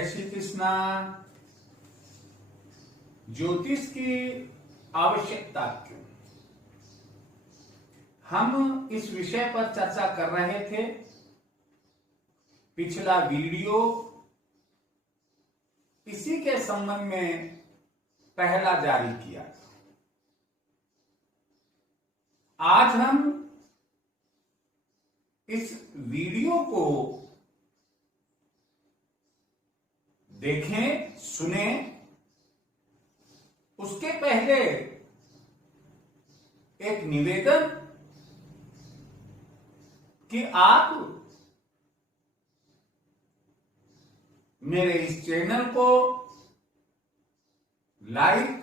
श्री कृष्णा। ज्योतिष की आवश्यकता क्यों, हम इस विषय पर चर्चा कर रहे थे। पिछला वीडियो इसी के संबंध में पहला जारी किया था। आज हम इस वीडियो को देखें, सुने। उसके पहले एक निवेदन कि आप मेरे इस चैनल को लाइक,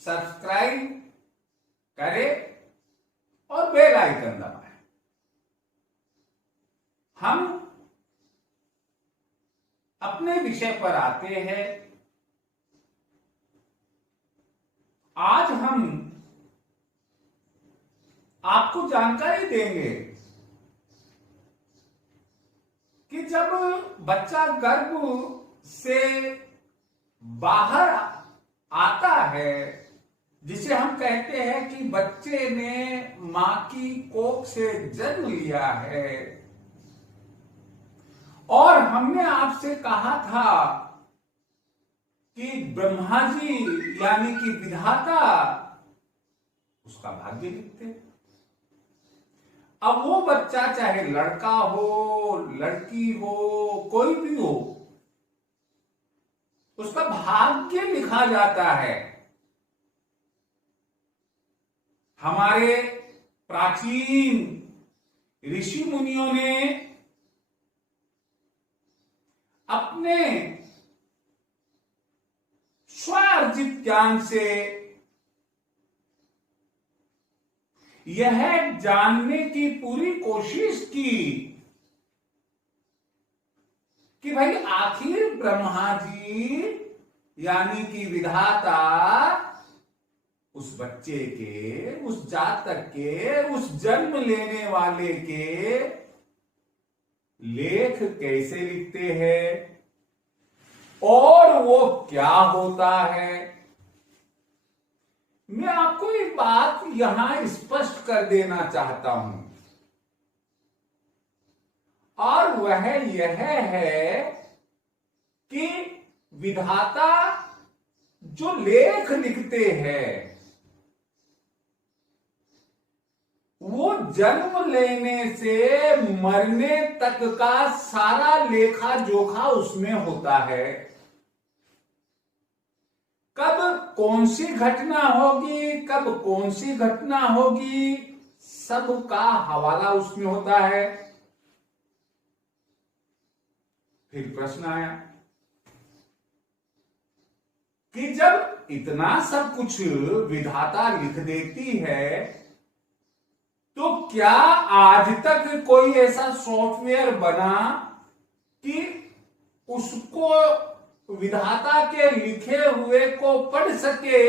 सब्सक्राइब करें और बेल आइकन दबाएं। हम अपने विषय पर आते हैं। आज हम आपको जानकारी देंगे कि जब बच्चा गर्भ से बाहर आता है, जिसे हम कहते हैं कि बच्चे ने मां की कोख से जन्म लिया है, और हमने आपसे कहा था कि ब्रह्मा जी यानी कि विधाता उसका भाग्य लिखते। अब वो बच्चा चाहे लड़का हो, लड़की हो, कोई भी हो, उसका भाग्य लिखा जाता है। हमारे प्राचीन ऋषि मुनियों ने अपने स्वार्जित ज्ञान से यह जानने की पूरी कोशिश की कि भाई आखिर ब्रह्मा जी यानी कि विधाता उस बच्चे के, उस जातक के, उस जन्म लेने वाले के लेख कैसे लिखते हैं और वो क्या होता है। मैं आपको एक बात यहां स्पष्ट कर देना चाहता हूं, और वह यह है कि विधाता जो लेख लिखते हैं वो जन्म लेने से मरने तक का सारा लेखा जोखा उसमें होता है। कब कौन सी घटना होगी, कब कौन सी घटना होगी, सब का हवाला उसमें होता है। फिर प्रश्न आया कि जब इतना सब कुछ विधाता लिख देती है, तो क्या आज तक कोई ऐसा सॉफ्टवेयर बना कि उसको विधाता के लिखे हुए को पढ़ सके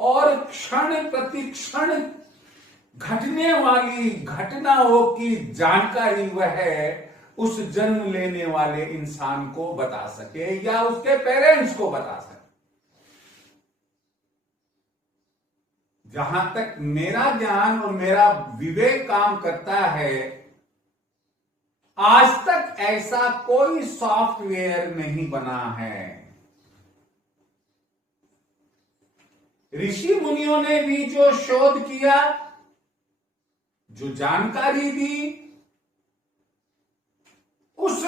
और क्षण प्रति क्षण घटने वाली घटनाओं की जानकारी वह उस जन्म लेने वाले इंसान को बता सके या उसके पेरेंट्स को बता सके? जहां तक मेरा ज्ञान और मेरा विवेक काम करता है, आज तक ऐसा कोई सॉफ्टवेयर नहीं बना है। ऋषि मुनियों ने भी जो शोध किया, जो जानकारी दी, उस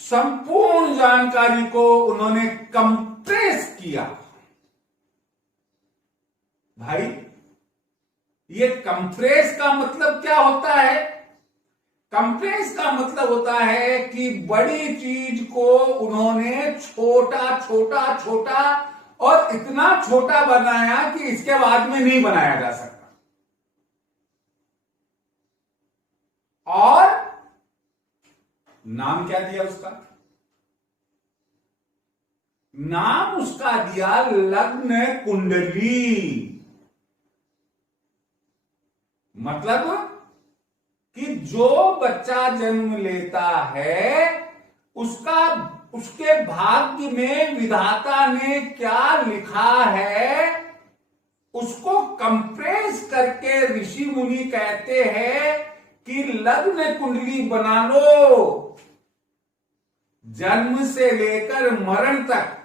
संपूर्ण जानकारी को उन्होंने कंप्रेस किया। भाई, ये कंप्रेस का मतलब क्या होता है? कंप्रेस का मतलब होता है कि बड़ी चीज को उन्होंने छोटा छोटा छोटा और इतना छोटा बनाया कि इसके बाद में नहीं बनाया जा सकता। और नाम क्या दिया उसका? नाम उसका दिया लग्न कुंडली। मतलब कि जो बच्चा जन्म लेता है उसका उसके भाग्य में विधाता ने क्या लिखा है उसको कंप्रेस करके ऋषि मुनि कहते हैं कि लग्न कुंडली बना लो। जन्म से लेकर मरण तक,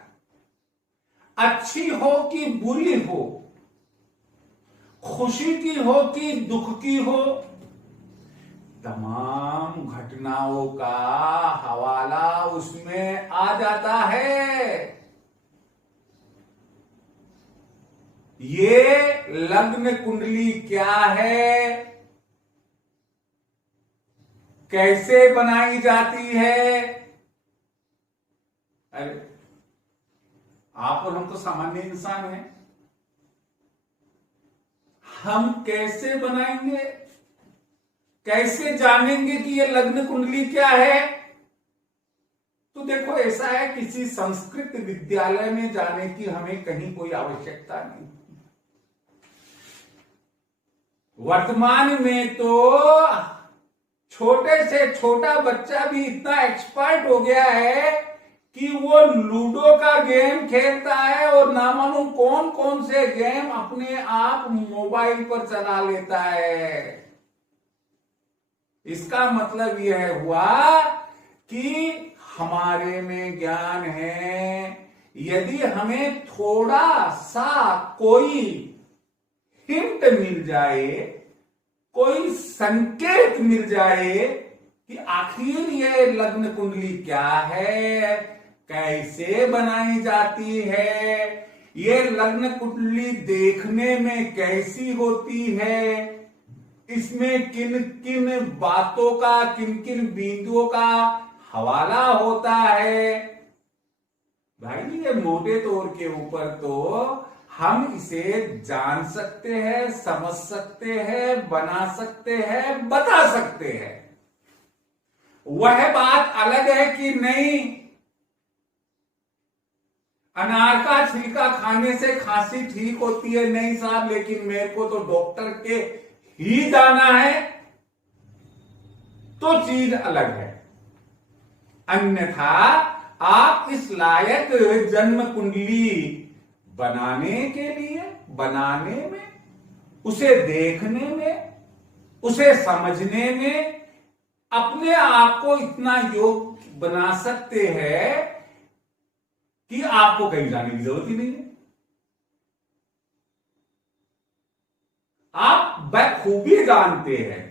अच्छी हो कि बुरी हो, खुशी की हो कि दुख की हो, तमाम घटनाओं का हवाला उसमें आ जाता है। ये लग्न कुंडली क्या है, कैसे बनाई जाती है? अरे आप और हम तो सामान्य इंसान हैं, हम कैसे बनाएंगे, कैसे जानेंगे कि ये लग्न कुंडली क्या है? तो देखो, ऐसा है, किसी संस्कृत विद्यालय में जाने की हमें कहीं कोई आवश्यकता नहीं। वर्तमान में तो छोटे से छोटा बच्चा भी इतना एक्सपर्ट हो गया है कि वो लूडो का गेम खेलता है और ना मालूम कौन कौन से गेम अपने आप मोबाइल पर चला लेता है। इसका मतलब यह हुआ कि हमारे में ज्ञान है। यदि हमें थोड़ा सा कोई हिंट मिल जाए, कोई संकेत मिल जाए कि आखिर ये लग्न कुंडली क्या है, कैसे बनाई जाती है, ये लग्न कुंडली देखने में कैसी होती है, इसमें किन किन बातों का, किन किन बिंदुओं का हवाला होता है, भाई ये मोटे तौर के ऊपर तो हम इसे जान सकते हैं, समझ सकते हैं, बना सकते हैं, बता सकते हैं। वह बात अलग है कि नहीं अनार का छिलका खाने से खांसी ठीक होती है, नहीं साहब, लेकिन मेरे को तो डॉक्टर के ही जाना है, तो चीज अलग है। अन्यथा आप इस लायक जन्म कुंडली बनाने के लिए, बनाने में, उसे देखने में, उसे समझने में अपने आप को इतना योग्य बना सकते हैं कि आपको कहीं जाने की जरूरत ही नहीं है। आप बखूबी जानते हैं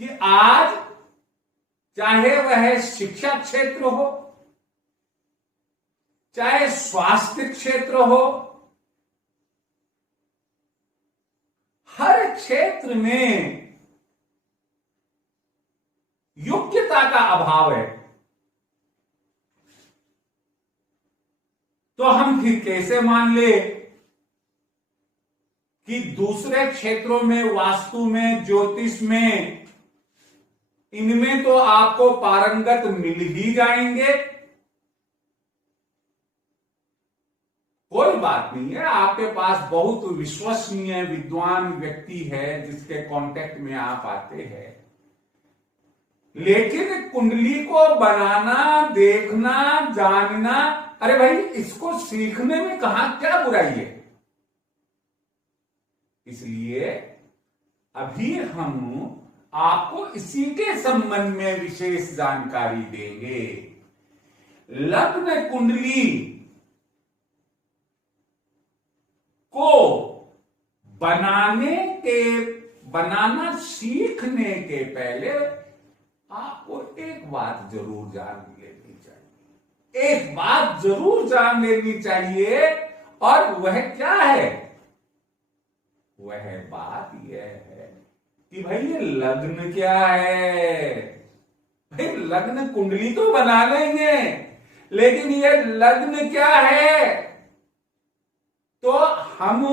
कि आज चाहे वह शिक्षा क्षेत्र हो, चाहे स्वास्थ्य क्षेत्र हो, हर क्षेत्र में योग्यता का अभाव है। तो हम फिर कैसे मान ले कि दूसरे क्षेत्रों में, वास्तु में, ज्योतिष में, इनमें तो आपको पारंगत मिल ही जाएंगे? कोई बात नहीं है, आपके पास बहुत विश्वसनीय विद्वान व्यक्ति है जिसके कांटेक्ट में आप आते हैं, लेकिन कुंडली को बनाना, देखना, जानना, अरे भाई इसको सीखने में कहां क्या बुराई है? इसलिए अभी हम आपको इसी के संबंध में विशेष जानकारी देंगे। लग्न कुंडली को बनाना सीखने के पहले आपको एक बात जरूर जान लेनी चाहिए, एक बात जरूर जान लेनी चाहिए, और वह क्या है? वह बात यह है कि भाई ये लग्न क्या है। भाई लग्न कुंडली तो बना लेंगे, लेकिन ये लग्न क्या है? तो हम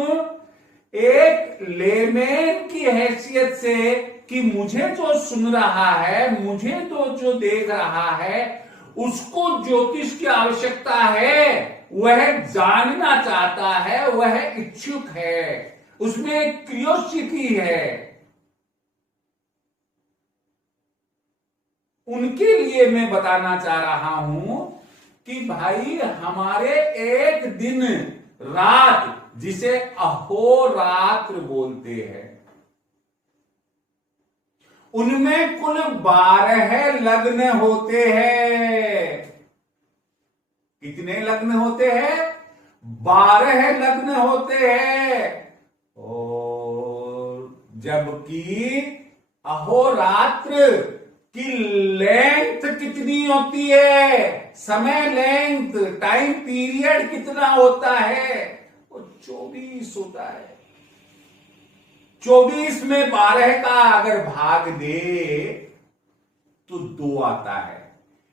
एक लेमैन की हैसियत से कि मुझे जो सुन रहा है, मुझे तो जो देख रहा है, उसको ज्योतिष की आवश्यकता है, वह जानना चाहता है, वह इच्छुक है, उसमें क्यूरियोसिटी है। उनके लिए मैं बताना चाह रहा हूं कि भाई हमारे एक दिन रात, जिसे अहोरात्र बोलते हैं, उनमें कुल 12 लग्न होते हैं। कितने लग्न होते हैं? 12 लग्न होते हैं। और जबकि अहोरात्र की लेंथ कितनी होती है, समय लेंथ, टाइम पीरियड कितना होता है? वो 24 होता है। 24 में 12 का अगर भाग दे तो 2 आता है।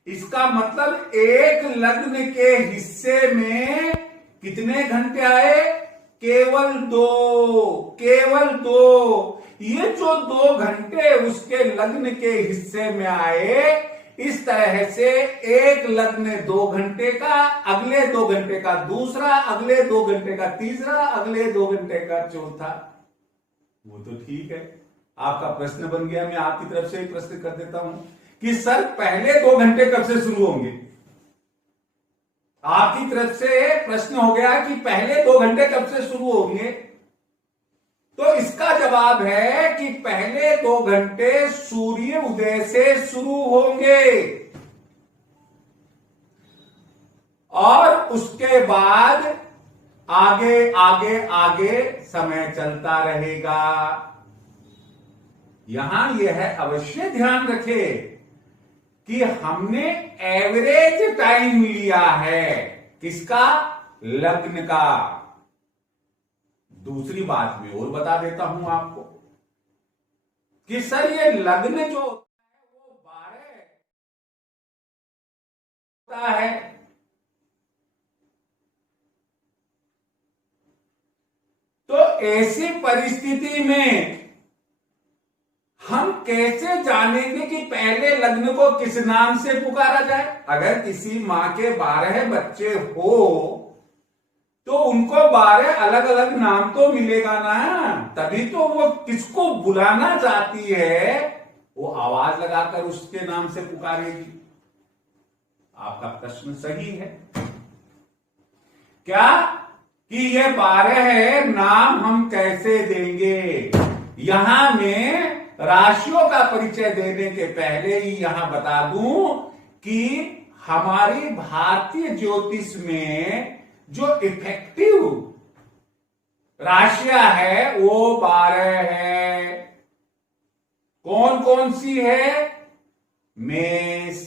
इसका मतलब एक लग्न के हिस्से में कितने घंटे आए? केवल 2, केवल 2। ये जो 2 घंटे उसके लग्न के हिस्से में आए, इस तरह से एक लग्न 2 घंटे का, अगले 2 घंटे का दूसरा, अगले 2 घंटे का तीसरा, अगले 2 घंटे का चौथा। वो तो ठीक है, आपका प्रश्न बन गया। मैं आपकी तरफ से एक प्रश्न कर देता हूं कि सर पहले 2 घंटे कब से शुरू होंगे? आपकी तरफ से प्रश्न हो गया कि पहले 2 घंटे कब से शुरू होंगे। तो इसका जवाब है कि पहले 2 घंटे सूर्य उदय से शुरू होंगे और उसके बाद आगे आगे आगे समय चलता रहेगा। यहां यह है, अवश्य ध्यान रखें कि हमने एवरेज टाइम लिया है। किसका? लग्न का। दूसरी बात मैं और बता देता हूं आपको कि सर ये लग्न जो होता है वो 12 होता है। तो ऐसी परिस्थिति में हम कैसे जानेंगे कि पहले लग्न को किस नाम से पुकारा जाए? अगर किसी मां के 12 बच्चे हो तो उनको 12 अलग अलग नाम तो मिलेगा ना, तभी तो वो किसको बुलाना चाहती है वो आवाज लगाकर उसके नाम से पुकारेगी। आपका प्रश्न सही है क्या कि ये 12 है, नाम हम कैसे देंगे? यहां मैं राशियों का परिचय देने के पहले ही यहां बता दूं कि हमारी भारतीय ज्योतिष में जो इफेक्टिव राशियां है वो 12 है। कौन कौन सी है? मेष,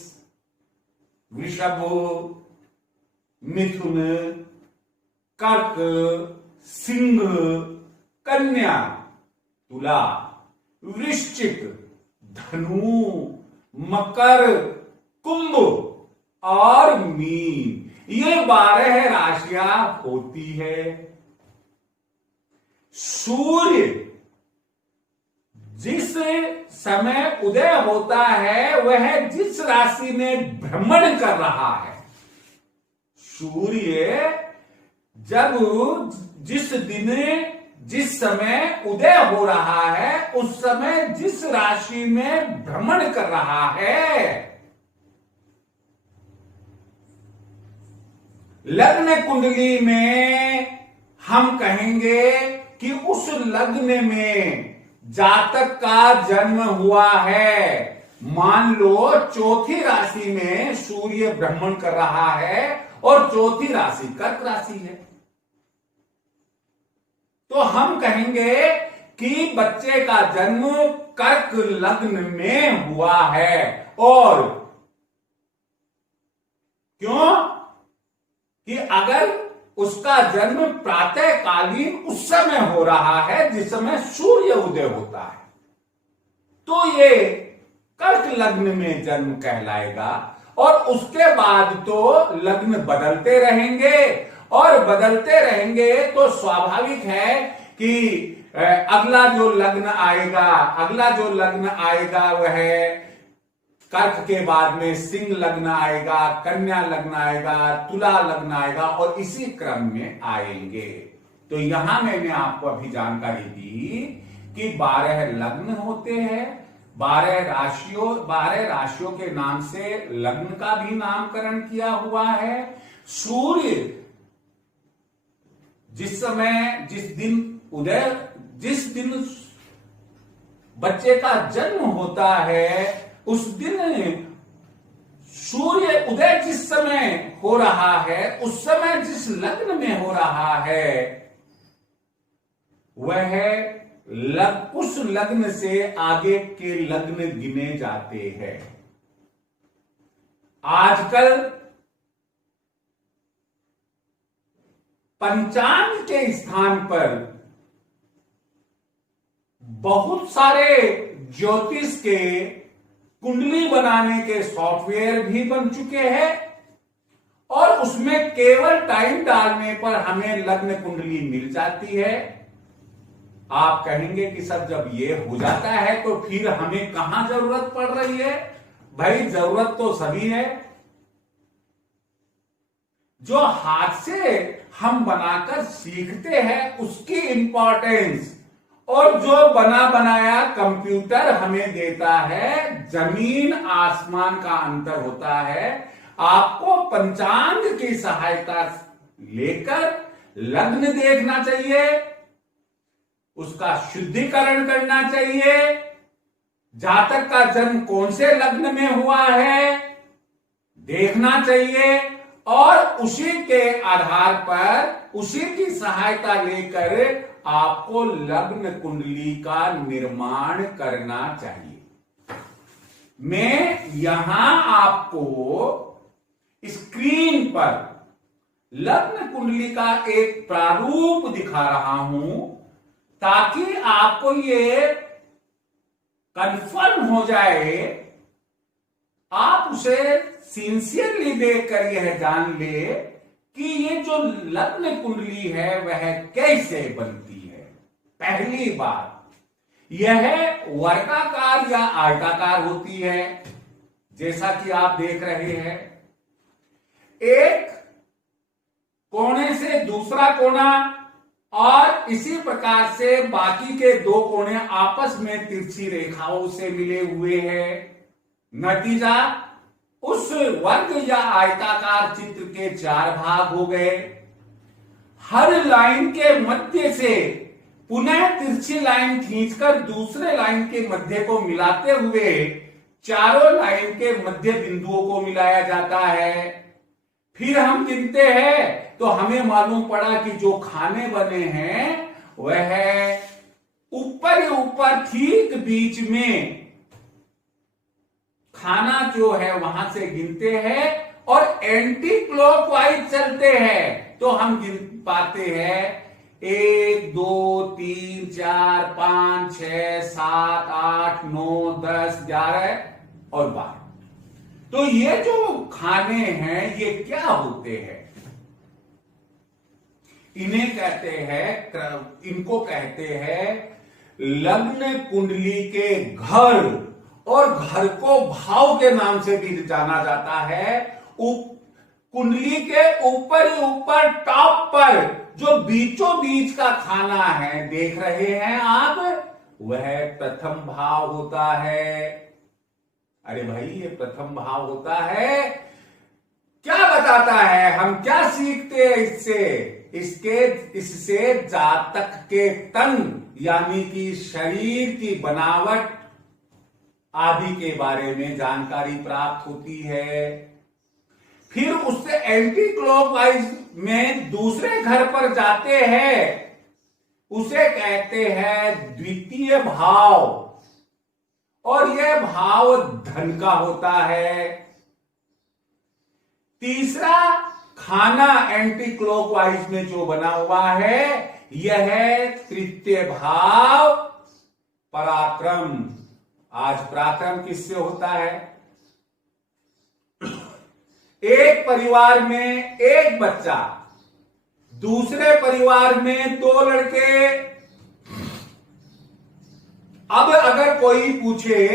वृषभ, मिथुन, कर्क, सिंह, कन्या, तुला, वृश्चिक, धनु, मकर, कुंभ और मीन। ये 12 राशियां होती है। सूर्य जिस समय उदय होता है वह जिस राशि में भ्रमण कर रहा है, सूर्य जब जिस दिन जिस समय उदय हो रहा है उस समय जिस राशि में भ्रमण कर रहा है, लग्न कुंडली में हम कहेंगे कि उस लग्न में जातक का जन्म हुआ है। मान लो चौथी राशि में सूर्य भ्रमण कर रहा है और चौथी राशि कर्क राशि है, तो हम कहेंगे कि बच्चे का जन्म कर्क लग्न में हुआ है। और क्यों? कि अगर उसका जन्म प्रातःकालीन उस समय हो रहा है जिस समय सूर्य उदय होता है, तो ये कर्क लग्न में जन्म कहलाएगा। और उसके बाद तो लग्न बदलते रहेंगे और बदलते रहेंगे तो स्वाभाविक है कि अगला जो लग्न आएगा वह कर्क के बाद में सिंह लग्न आएगा, कन्या लग्न आएगा, तुला लग्न आएगा और इसी क्रम में आएंगे। तो यहां मैंने आपको अभी जानकारी दी कि 12 लग्न होते हैं, 12 राशियों के नाम से लग्न का भी नामकरण किया हुआ है। सूर्य जिस दिन बच्चे का जन्म होता है, उस दिन सूर्य उदय जिस समय हो रहा है, उस समय जिस लग्न में हो रहा है, वह उस लग्न से आगे के लग्न गिने जाते हैं। आजकल पंचांग के स्थान पर बहुत सारे ज्योतिष के कुंडली बनाने के सॉफ्टवेयर भी बन चुके हैं और उसमें केवल टाइम डालने पर हमें लग्न कुंडली मिल जाती है। आप कहेंगे कि सर जब ये हो जाता है तो फिर हमें कहां जरूरत पड़ रही है? भाई जरूरत तो सभी है। जो हाथ से हम बनाकर सीखते हैं उसकी इंपॉर्टेंस और जो बना बनाया कंप्यूटर हमें देता है, जमीन आसमान का अंतर होता है। आपको पंचांग की सहायता लेकर लग्न देखना चाहिए, उसका शुद्धिकरण करना चाहिए, जातक का जन्म कौन से लग्न में हुआ है देखना चाहिए और उसी के आधार पर उसी की सहायता लेकर आपको लग्न कुंडली का निर्माण करना चाहिए। मैं यहां आपको स्क्रीन पर लग्न कुंडली का एक प्रारूप दिखा रहा हूं ताकि आपको ये कंफर्म हो जाए, आप उसे सिंसियरली देखकर यह जान ले कि ये जो लग्न कुंडली है वह कैसे बनती है। पहली बात, यह वर्गाकार या आयताकार होती है, जैसा कि आप देख रहे हैं। एक कोने से दूसरा कोना और इसी प्रकार से बाकी के दो कोने आपस में तिरछी रेखाओं से मिले हुए हैं। नतीजा, उस वर्ग या आयताकार चित्र के 4 भाग हो गए। हर लाइन के मध्य से पुनः तिरछी लाइन खींचकर दूसरे लाइन के मध्य को मिलाते हुए चारों लाइन के मध्य बिंदुओं को मिलाया जाता है। फिर हम गिनते हैं तो हमें मालूम पड़ा कि जो खाने बने हैं वह ऊपर ठीक बीच में खाना जो है वहां से गिनते हैं और एंटी क्लॉकवाइज चलते हैं तो हम गिन पाते हैं 1 2 3 4 5 6 7 8 9 10 11 और 12। तो ये जो खाने हैं ये क्या होते हैं? इनको कहते हैं लग्न कुंडली के घर, और घर को भाव के नाम से भी जाना जाता है। कुंडली के ऊपर टॉप पर जो बीचों बीच का खाना है देख रहे हैं आप, वह प्रथम भाव होता है। अरे भाई ये प्रथम भाव होता है, क्या बताता है? हम क्या सीखते हैं इससे जातक के तन यानी कि शरीर की बनावट आदि के बारे में जानकारी प्राप्त होती है। फिर उससे एंटी क्लॉकवाइज में दूसरे घर पर जाते हैं, उसे कहते हैं द्वितीय भाव, और यह भाव धन का होता है। तीसरा खाना एंटी क्लॉकवाइज में जो बना हुआ है यह है तृतीय भाव पराक्रम। आज पराक्रम किससे होता है? एक परिवार में एक बच्चा, दूसरे परिवार में 2 लड़के। अब अगर कोई पूछे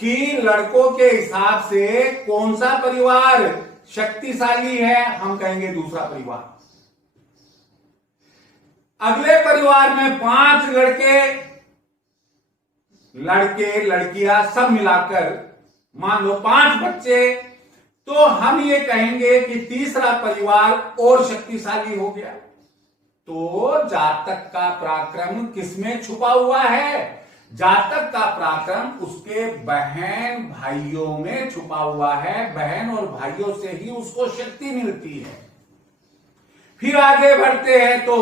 कि लड़कों के हिसाब से कौन सा परिवार शक्तिशाली है, हम कहेंगे दूसरा परिवार। अगले परिवार में 5 लड़के, लड़के लड़कियां सब मिलाकर मान लो 5 बच्चे, तो हम ये कहेंगे कि तीसरा परिवार और शक्तिशाली हो गया। तो जातक का पराक्रम किसमें छुपा हुआ है? जातक का पराक्रम उसके बहन भाइयों में छुपा हुआ है। बहन और भाइयों से ही उसको शक्ति मिलती है। फिर आगे बढ़ते हैं तो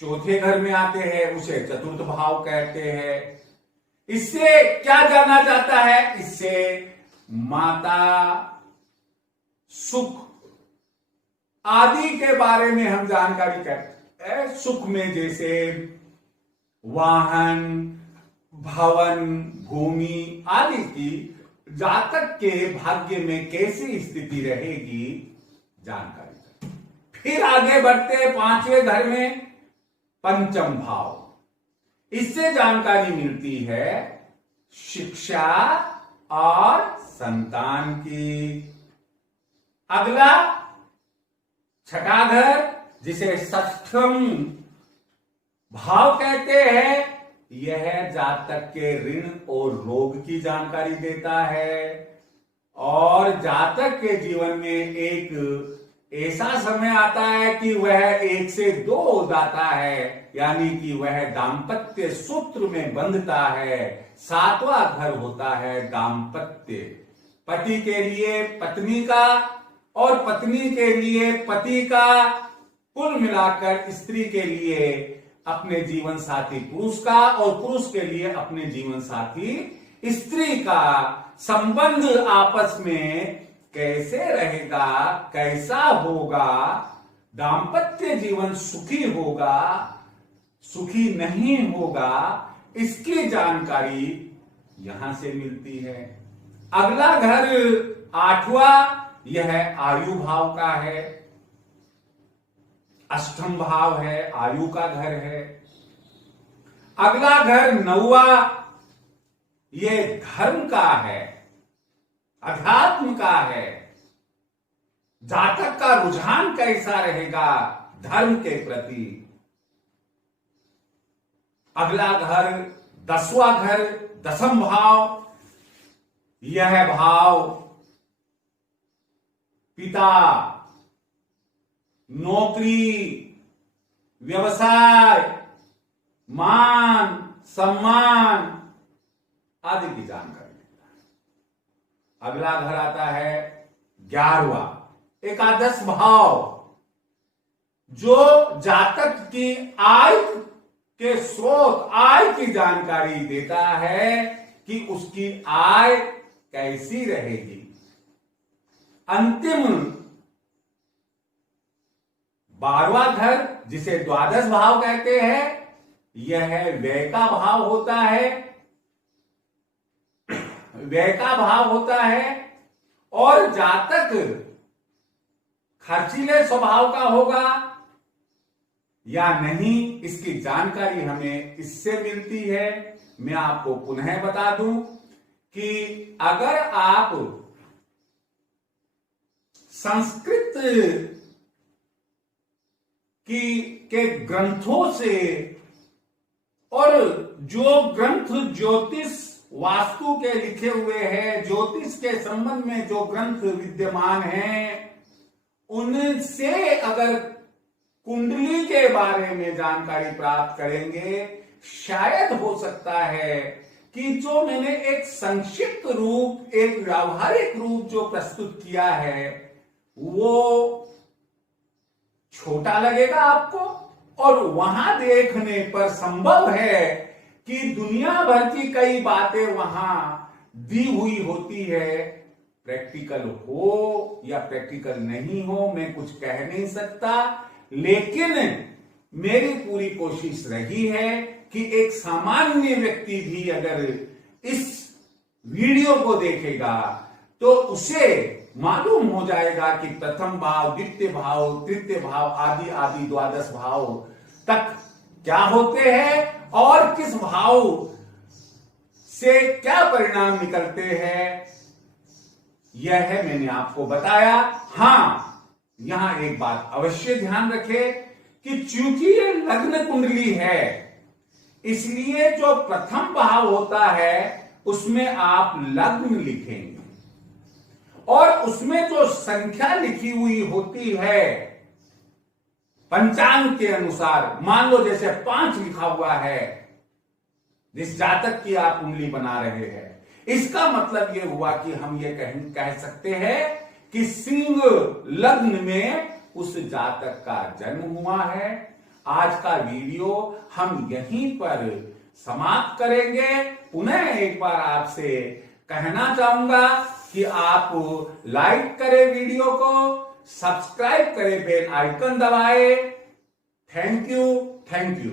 चौथे घर में आते हैं, उसे चतुर्थ भाव कहते हैं। इससे क्या जाना जाता है? इससे माता, सुख आदि के बारे में हम जानकारी करते हैं। सुख में जैसे वाहन, भवन, भूमि आदि की जातक के भाग्य में कैसी स्थिति रहेगी जानकारी। फिर आगे बढ़ते हैं 5वें घर में, पंचम भाव। इससे जानकारी मिलती है शिक्षा और संतान की। अगला छठा घर, जिसे षष्ठम भाव कहते हैं, यह जातक के ऋण और रोग की जानकारी देता है। और जातक के जीवन में एक ऐसा समय आता है कि वह 1 से 2 हो जाता है, यानी कि वह दाम्पत्य सूत्र में बंधता है। 7वां घर होता है दाम्पत्य। पति के लिए पत्नी का और पत्नी के लिए पति का, कुल मिलाकर स्त्री के लिए अपने जीवन साथी पुरुष का और पुरुष के लिए अपने जीवन साथी स्त्री का संबंध आपस में कैसे रहेगा, कैसा होगा, दाम्पत्य जीवन सुखी होगा, सुखी नहीं होगा, इसकी जानकारी यहां से मिलती है। अगला घर 8वां, यह आयु भाव का है। अष्टम भाव है, आयु का घर है। अगला घर 9वां, यह धर्म का है, अध्यात्म का है। जातक का रुझान कैसा रहेगा धर्म के प्रति। अगला घर 10वां घर, दसम भाव, यह भाव पिता, नौकरी, व्यवसाय, मान, सम्मान आदि की जानकारी देता है। अगला घर आता है 11वां, एकादश भाव, जो जातक की आय के स्रोत, आय की जानकारी देता है कि उसकी आय कैसी रहेगी। अंतिम 12वां घर, जिसे द्वादश भाव कहते हैं, यह व्यय का भाव होता है। व्यय का भाव होता है और जातक खर्चीले स्वभाव का होगा या नहीं, इसकी जानकारी हमें इससे मिलती है। मैं आपको पुनः बता दूं कि अगर आप संस्कृत के ग्रंथों से और जो ग्रंथ ज्योतिष वास्तु के लिखे हुए हैं, ज्योतिष के संबंध में जो ग्रंथ विद्यमान हैं, उनसे अगर कुंडली के बारे में जानकारी प्राप्त करेंगे, शायद हो सकता है कि जो मैंने एक संक्षिप्त रूप, एक व्यावहारिक रूप जो प्रस्तुत किया है, वो छोटा लगेगा आपको, और वहां देखने पर संभव है कि दुनिया भर की कई बातें वहां दी हुई होती है। प्रैक्टिकल हो या प्रैक्टिकल नहीं हो, मैं कुछ कह नहीं सकता, लेकिन मेरी पूरी कोशिश रही है कि एक सामान्य व्यक्ति भी अगर इस वीडियो को देखेगा तो उसे मालूम हो जाएगा कि प्रथम भाव, द्वितीय भाव, तृतीय भाव आदि आदि द्वादश भाव तक क्या होते हैं और किस भाव से क्या परिणाम निकलते हैं, यह है मैंने आपको बताया। हां, यहां एक बात अवश्य ध्यान रखें कि चूंकि ये लग्न कुंडली है, इसलिए जो प्रथम भाव होता है उसमें आप लग्न लिखेंगे और उसमें जो संख्या लिखी हुई होती है पंचांग के अनुसार, मान लो जैसे 5 लिखा हुआ है जिस जातक की आप उंगली बना रहे हैं, इसका मतलब यह हुआ कि हम ये कह सकते हैं कि सिंह लग्न में उस जातक का जन्म हुआ है। आज का वीडियो हम यहीं पर समाप्त करेंगे। पुनः एक बार आपसे कहना चाहूंगा कि आप लाइक करें वीडियो को, सब्सक्राइब करें, बेल आइकन दबाएं। Thank you.